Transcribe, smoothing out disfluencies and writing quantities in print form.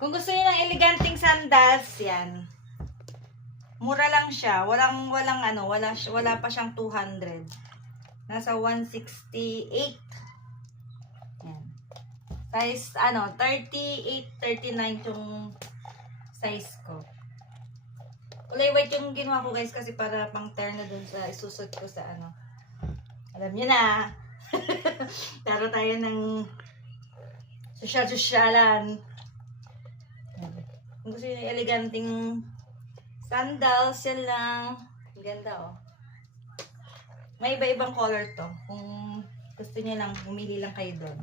Kung gusto niyo ng eleganteng sandals, yan. Mura lang siya. Wala pa siyang 200. Nasa 168. Yan. Size, 38, 39 yung size ko. Kulay white yung ginawa ko guys kasi para pang turn na dun sa isusot ko sa Alam niyo na. Taro tayo ng sosyal-sosyalan. Kung gusto niyo eleganting sandals, yan lang. Ang ganda oh. May iba-ibang color to. Kung gusto niyo lang, pumili lang kayo doon.